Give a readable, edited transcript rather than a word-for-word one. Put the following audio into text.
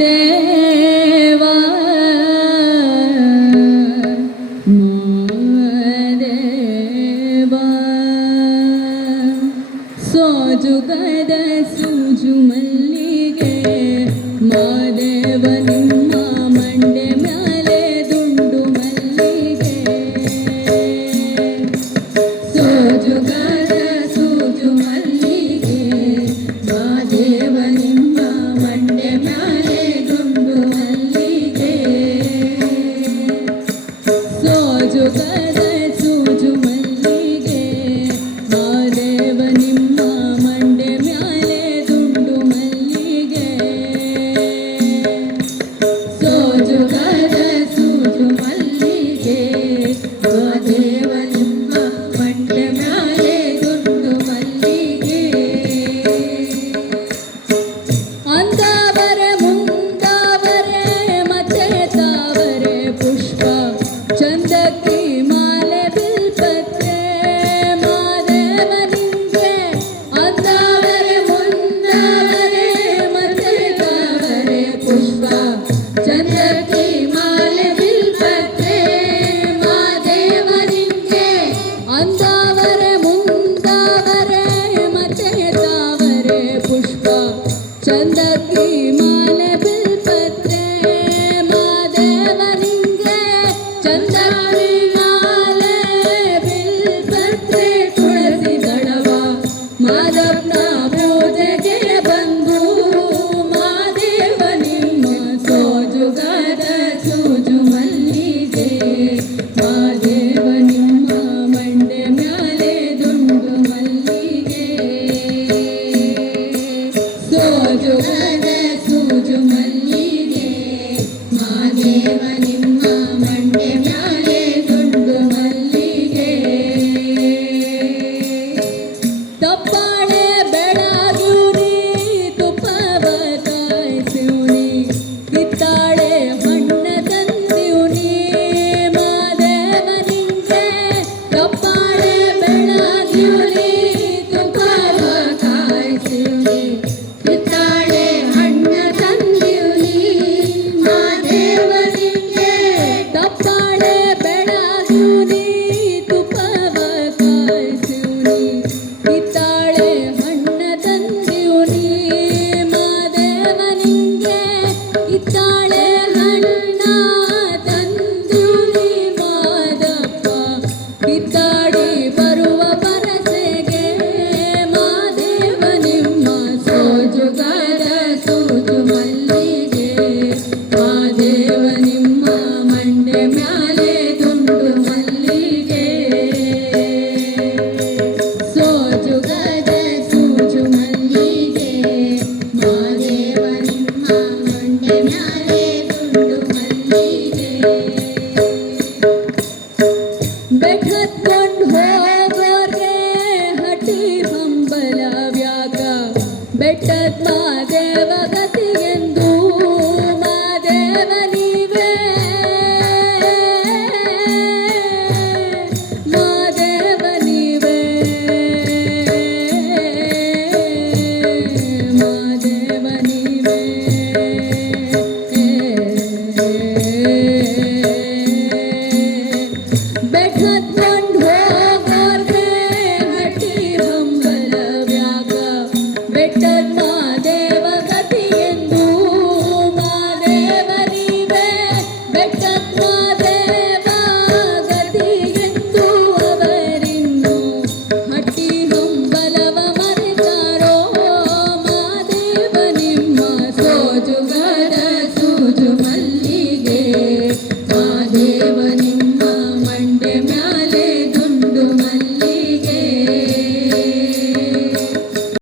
ದೇವಾ ದೇವಾ ಸೋಜುಗದ ಸೂಜು ಮಲ್ಲಿಗೆ ಮಾದೇವ ನಿಮ್ಮ ಮಂಡೆ ಮ್ಯಾಲೆ ದುಂಡು ಮಲ್ಲಿಗೆ ಸೋಜುಗದ ಸೂಜು ಮಲ್ಲಿಗೆ ಮಾದೇವ ನಿಮ್ಮ ಮಂಡೆ ಮ್ಯಾಲೆ ದುಂಡು ಮಲ್ಲಿಗೆ ಸೋಜುಗದ ಸೂಜು ಮಲ್ಲಿಗೆ ಮಾದೇವ ನಿಮ್ಮ ಮಂಡೆ ಮ್ಯಾಲೆ ದುಂಡು ಮಲ್ಲಿಗೆ ಸೋಜುಗದ ಸೂಜು ಮಲ್ಲಿಗೆ ಮಾದೇವ ನಿಮ್ಮ ಮಂಡೆ ಮ್ಯಾಲೆ ದುಂಡು ಮಲ್ಲಿಗೆ ಅಂದಾವರೆ ಮುಂದಾವರೆ ಮತ್ತೆ ತಾವರೆ ಪುಷ್ಪ ಚಂದಕ್ಕಿ ಮಾಲೆ ಬಿಲ್ಪತ್ರೆ ಮಾದೇವ ನಿಂಗೆ ಅಂದಾವರೆ ಮುಂದಾವರೆ ಮತ್ತೆ ತಾವರೆ ಪುಷ್ಪ ಚಂದಕ್ಕಿ ಮಾಲೆ ಬಿಲ್ಪತ್ರೆ ಮಾದೇವ ನಿಂಗೆ ಅಂದಾವರೆ ಮುಂದಾವರೆ ಮತ್ತೆ ತಾವರೆ ಪುಷ್ಪ ಚಂದಕ್ಕಿ ಮಾಲೆ